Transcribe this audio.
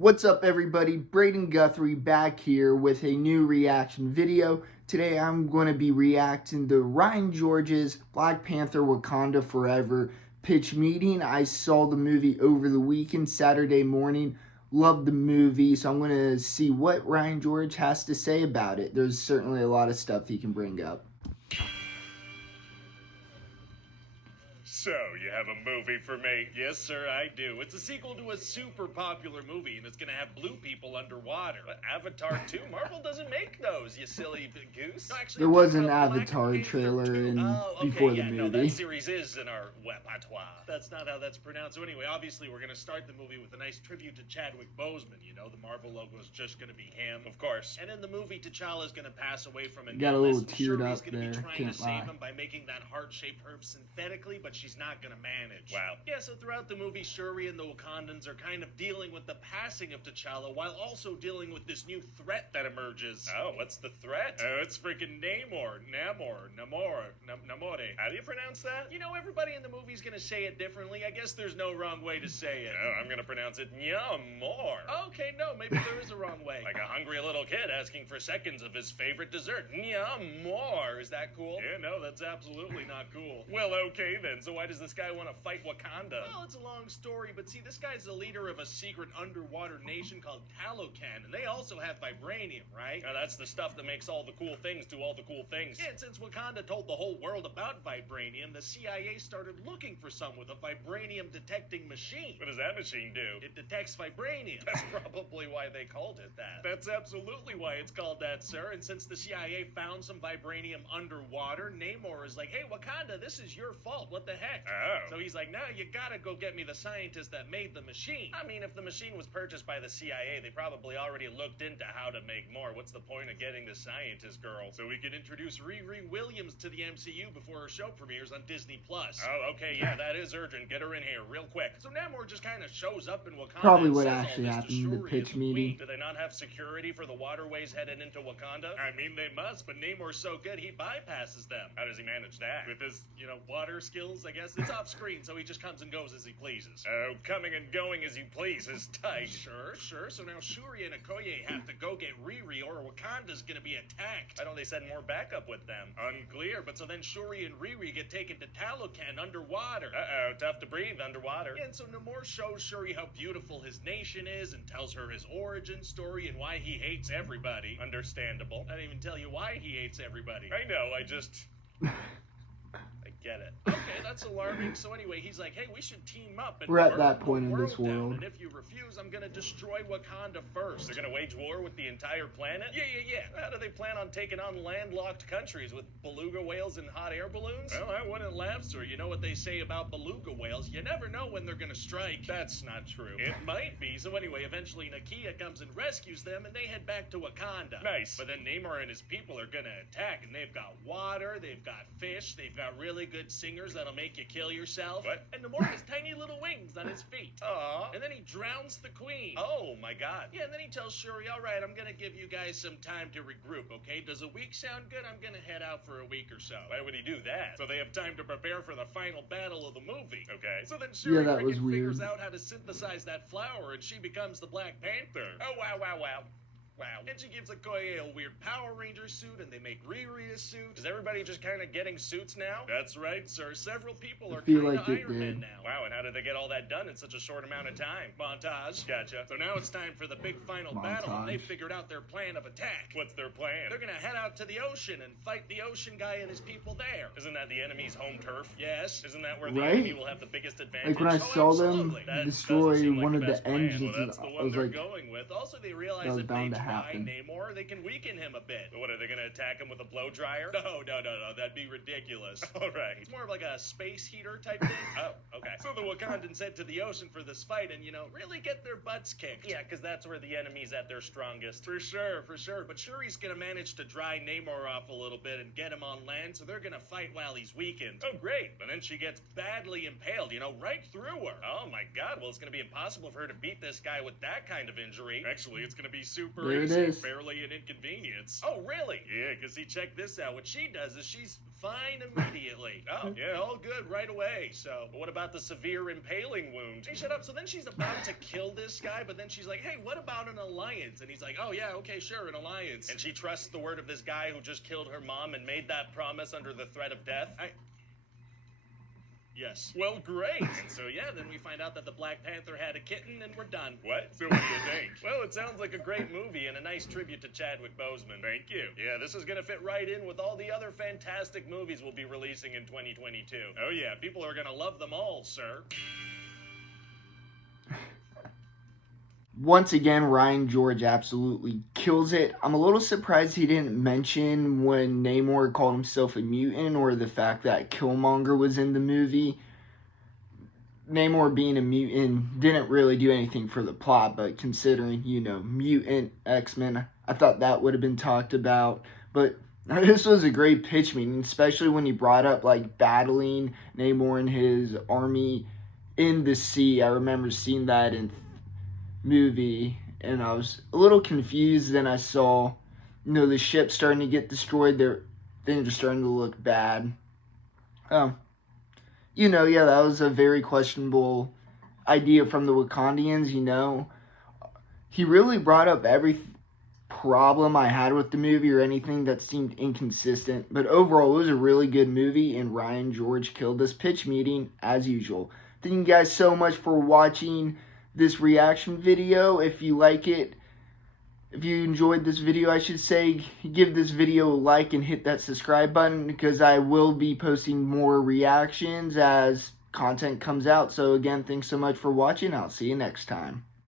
What's up everybody, Braden Guthrie back here with a new reaction video. Today I'm going to be reacting to Ryan George's Black Panther Wakanda Forever pitch meeting. I saw the movie over the weekend, Saturday morning. Loved the movie, so I'm going to see what Ryan George has to say about it. There's certainly a lot of stuff he can bring up. So, you have a movie for me? Yes, sir, I do. It's a sequel to a super popular movie, and it's gonna have blue people underwater. But Avatar 2? Marvel doesn't make those, you silly goose. No, actually, There was an Avatar trailer before the movie. No, that series is in our repertoire. That's not how that's pronounced. So anyway, obviously, we're gonna start the movie with a nice tribute to Chadwick Boseman. You know, the Marvel logo is just gonna be him, of course. And in the movie, T'Challa's gonna pass away from an got a little teared up gonna there. be trying to save him by making that heart-shaped herb synthetically, but she's not gonna manage. Wow. Yeah, so throughout the movie, Shuri and the Wakandans are kind of dealing with the passing of T'Challa while also dealing with this new threat that emerges. Oh, what's the threat? Oh, it's freaking Namor. Namor. How do you pronounce that? You know, everybody in the movie's gonna say it differently. I guess there's no wrong way to say it. Oh, I'm gonna pronounce it Namor. Okay, no, maybe there is a wrong way. Like a hungry little kid asking for seconds of his favorite dessert. Namor. Is that cool? Yeah, no, that's absolutely not cool. Well, okay then. So why does this guy want to fight Wakanda? Well, it's a long story, but see, this guy's the leader of a secret underwater nation called Talocan, and they also have vibranium, right? Now, that's the stuff that makes all the cool things do all the cool things. Yeah, and since Wakanda told the whole world about vibranium, the CIA started looking for some with a vibranium detecting machine. What does that machine do? It detects vibranium. That's probably why they called it that. That's absolutely why it's called that, sir. And since the CIA found some vibranium underwater, Namor is like, hey, Wakanda, this is your fault. What the heck? Oh. So he's like, no, you gotta go get me the scientist that made the machine. I mean, if the machine was purchased by the CIA, they probably already looked into how to make more. What's the point of getting the scientist girl? So we can introduce Riri Williams to the MCU before her show premieres on Disney+. Oh, okay, yeah, that is urgent. Get her in here real quick. So Namor just kind of shows up in Wakanda. Probably what actually happened in the pitch meeting. Do they not have security for the waterways headed into Wakanda? I mean, they must, but Namor's so good, he bypasses them. How does he manage that? With his, water skills, I guess? It's off screen, so he just comes and goes as he pleases. Oh, coming and going as he pleases, tight. Sure. So now Shuri and Okoye have to go get Riri, or Wakanda's gonna be attacked. Why don't they send more backup with them? Unclear, but so then Shuri and Riri get taken to Talocan underwater. Uh-oh, tough to breathe underwater. Yeah, and so Namor shows Shuri how beautiful his nation is and tells her his origin story and why he hates everybody. Understandable. I didn't even tell you why he hates everybody. I know, I just... get it. Okay, that's alarming. So anyway, he's like, hey, we should team up and we're at that point in this world. And if you refuse, I'm gonna destroy Wakanda first. They're gonna wage war with the entire planet? Yeah. How do they plan on taking on landlocked countries with beluga whales and hot air balloons? Well, I wouldn't laugh, sir. You know what they say about beluga whales? You never know when they're gonna strike. That's not true. It might be. So anyway, eventually Nakia comes and rescues them, and they head back to Wakanda. Nice. But then Namor and his people are gonna attack, and they've got water, they've got fish, they've got really good singers that'll make you kill yourself. What? And Namor has tiny little wings on his feet. Aww. And then he drowns the queen. Oh my god. Yeah, and then he tells Shuri, alright, I'm gonna give you guys some time to regroup, okay? Does a week sound good? I'm gonna head out for a week or so. Why would he do that? So they have time to prepare for the final battle of the movie. Okay. So then Shuri figures out how to synthesize that flower and she becomes the Black Panther. Oh, wow. And she gives Okoye a weird Power Ranger suit, and they make Riri a suit. Is everybody just kind of getting suits now? That's right, sir. Several people are kind of Iron Man now. Wow, and how did they get all that done in such a short amount of time? Montage. Gotcha. So now it's time for the big final battle, and they figured out their plan of attack. What's their plan? They're gonna head out to the ocean and fight the ocean guy and his people there. Isn't that the enemy's home turf? Yes. Isn't that where the enemy will have the biggest advantage? Like when I saw them destroy one of the engines, well, that's the one they're going with. Also, they realize that bound they to happen. Namor, they can weaken him a bit. But what, are they gonna attack him with a blow dryer? No, that'd be ridiculous. Alright. It's more of like a space heater type thing. Oh, okay. So the Wakandans head to the ocean for this fight and, really get their butts kicked. Yeah, because that's where the enemy's at their strongest. For sure. But Shuri's gonna manage to dry Namor off a little bit and get him on land, so they're gonna fight while he's weakened. Oh, great. But then she gets badly impaled, right through her. Oh my god, well, it's gonna be impossible for her to beat this guy with that kind of injury. 3. Actually, it's gonna be super There it easy, is. barely an inconvenience. Oh, really? Yeah, because see, check this out. What she does is she's fine immediately. Oh, yeah, all good right away. So, what about the severe impaling wound? Hey, shut up. So then she's about to kill this guy, but then she's like, hey, what about an alliance? And he's like, oh, yeah, okay, sure, an alliance. And she trusts the word of this guy who just killed her mom and made that promise under the threat of death. Yes. Well, great. And so, yeah, then we find out that the Black Panther had a kitten, and we're done. What? So what do you think? Well, it sounds like a great movie and a nice tribute to Chadwick Boseman. Thank you. Yeah, this is gonna fit right in with all the other fantastic movies we'll be releasing in 2022. Oh, yeah, people are gonna love them all, sir. Once again, Ryan George absolutely kills it. I'm a little surprised he didn't mention when Namor called himself a mutant, or the fact that Killmonger was in the movie. Namor being a mutant didn't really do anything for the plot, but considering, mutant X-Men, I thought that would have been talked about. But this was a great pitch meeting, especially when he brought up, battling Namor and his army in the sea. I remember seeing that in movie, and I was a little confused. Then I saw, the ship starting to get destroyed. Things are starting to look bad. Yeah, that was a very questionable idea from the Wakandians. He really brought up every problem I had with the movie or anything that seemed inconsistent. But overall, it was a really good movie, and Ryan George killed this pitch meeting as usual. Thank you guys so much for watching this reaction video. If you like it, if you enjoyed this video, I should say, give this video a like and hit that subscribe button, because I will be posting more reactions as content comes out. So again, thanks so much for watching. I'll see you next time.